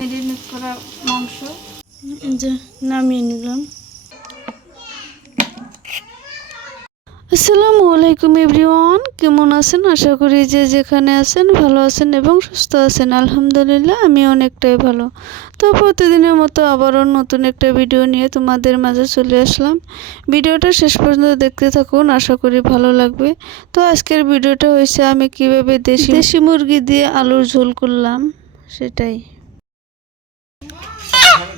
Marinate করা মাংস। এই নামিয়ে নিলাম। আসসালামু আলাইকুম এভরিওয়ান কেমন আছেন? আশা করি যে যেখানে আছেন ভালো আছেন এবং সুস্থ আছেন। আলহামদুলিল্লাহ আমি অনেকটাই ভালো। তো প্রতিদিনের মতো আবারও নতুন একটা ভিডিও নিয়ে তোমাদের মাঝে চলে আসলাম। ভিডিওটা শেষ পর্যন্ত দেখতে থাকুন আশা করি ভালো লাগবে। তো আজকের ভিডিওটা হয়েছে আমি কীভাবে দেশি দেশি মুরগি দিয়ে আলুর ঝোল করলাম সেটাই।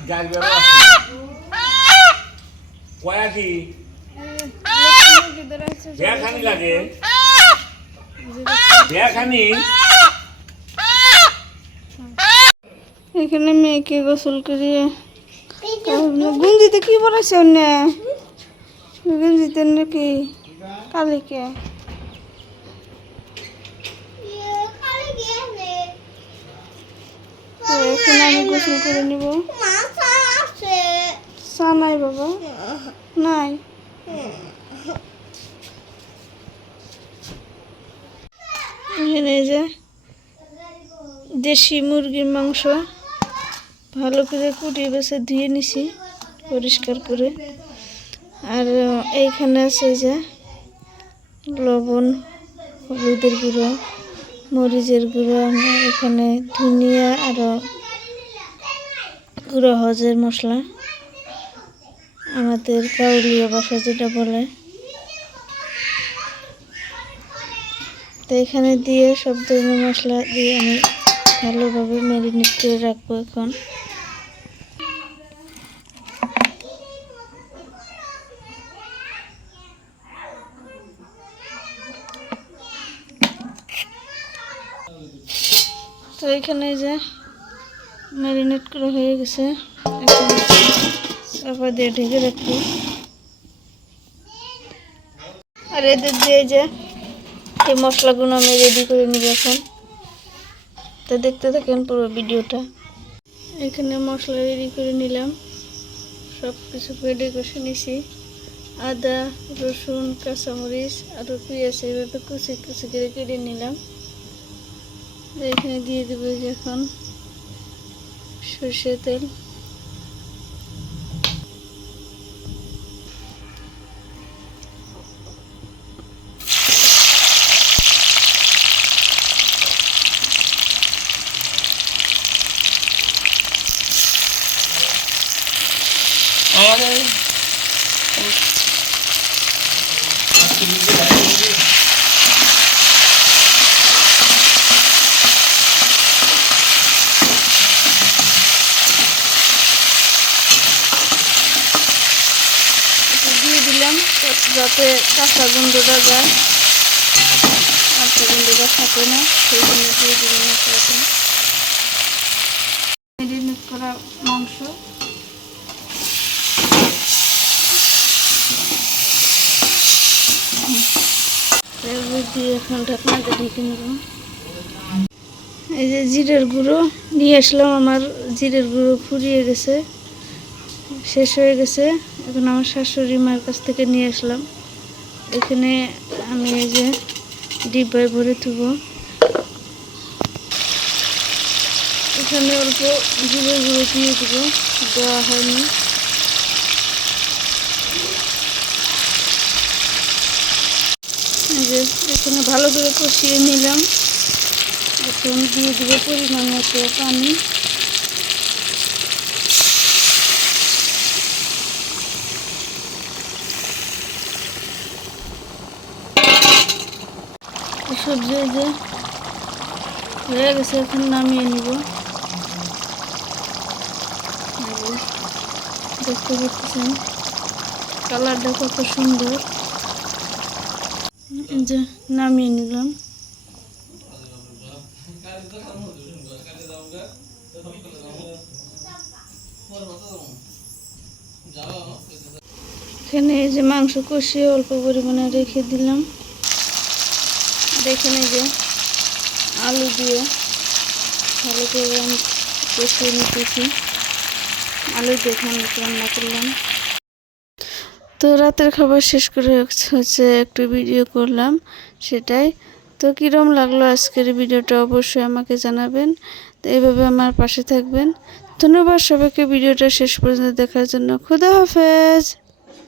বেরো আছে কয়াটি বেখানি লাগে। বেখানি এখানে মেয়েকে গোসল করিয়ে গুঞ্জিতে কি বলেছে অন্য গুঞ্জিতে নাকি কালিকে? তো এখন আমি গোসল করে নিব। নাই বাবা। নাই। এখানে যে দেশি মুরগির মাংস। ভালো করে কুটিয়ে বেছে ধুয়ে নিছি, পরিষ্কার করে। আর এইখানে আছে যে লবণ, হলুদের গুঁড়ো, মরিচের গুঁড়ো এখানে ধনিয়া আরও গুঁড়ো হজের মশলা। আমাদের কাউলিয়া বাসা যেটা বলে। তো এখানে দিয়ে সব ধরনের মশলা দিয়ে আমি ভালোভাবে ম্যারিনেট করে রাখব এখন। তো এখানে যে ম্যারিনেট করা হয়ে গেছে। চাপা দিয়ে ঢেকে রাখব আর এদের দিয়ে যে এই মশলাগুলো আমি রেডি করে নিব এখন। তো দেখতে থাকেন পুরো ভিডিওটা। এখানে মশলা রেডি করে নিলাম। সব কিছু রেডি করে নিছি। আদা, রসুন, কাঁচামরিচ, আর পেঁয়াজ এভাবে কুচি কুচি করে কেটে নিলাম। এখানে দিয়ে দেবো এখন সর্ষে তেল। একটু দিয়ে দিলাম, যাতে কাঁচা গন্ধটা যায়। কাঁচা গন্ধটা থাকে না, সেই জন্য দিয়ে দিলাম করা মাংস। দিয়ে এখন এই যে জিরের গুঁড়ো, নিয়ে আসলাম আমার জিরের গুঁড়ো ফুরিয়ে গেছে, শেষ হয়ে গেছে। এখন আমার শাশুড়ি মার কাছ থেকে নিয়ে আসলাম। এখানে আমি এই যে ডিব্বায় ভরে থুব। এখানে অল্প জিরের গুঁড়ো দিয়ে দিব, দেওয়া হয়নি। এখানে ভালো করে কষিয়ে নিলাম। এখন দিয়ে দিব পরিমাণ মতো পানি। সবজি যে হয়ে গেছে এখন নামিয়ে নিব। দেখতে পাচ্ছেন, কালারটা কত সুন্দর। যে নামিয়ে নিলাম। এখানে এই যে মাংস কষিয়ে অল্প পরিমাণে রেখে দিলাম। দেখে যে আলু দিয়ে ভালো করে কষিয়ে নিতেছি। আলু দিয়ে রান্না করলাম। তো রাতের খাবার শেষ করে হচ্ছে একটু ভিডিও করলাম, সেটাই। তো কীরম লাগল আজকের ভিডিওটা অবশ্যই আমাকে জানাবেন। তো এইভাবে আমার পাশে থাকবেন। ধন্যবাদ সবাইকে ভিডিওটা শেষ পর্যন্ত দেখার জন্য। খুদা হাফেজ!